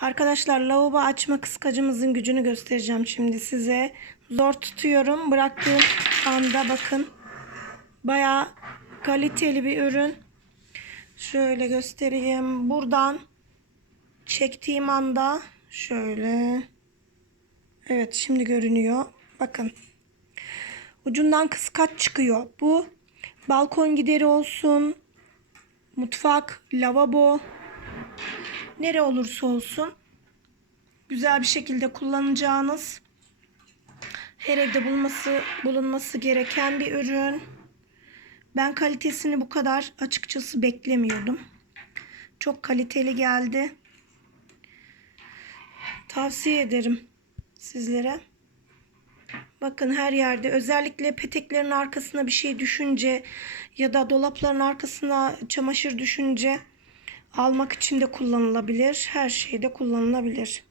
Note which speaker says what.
Speaker 1: Arkadaşlar lavabo açma kıskacımızın gücünü göstereceğim şimdi size. Zor tutuyorum. Bıraktığım anda bakın. Bayağı kaliteli bir ürün. Şöyle göstereyim. Buradan çektiğim anda şöyle. Evet şimdi görünüyor. Bakın. Ucundan kıskaç çıkıyor. Bu balkon gideri olsun. Mutfak, lavabo. Nere olursa olsun güzel bir şekilde kullanacağınız her evde bulunması bulunması gereken bir ürün. Ben kalitesini bu kadar açıkçası beklemiyordum. Çok kaliteli geldi. Tavsiye ederim sizlere. Bakın her yerde özellikle peteklerin arkasına bir şey düşünce ya da dolapların arkasına çamaşır düşünce almak için de kullanılabilir. Her şeyde kullanılabilir.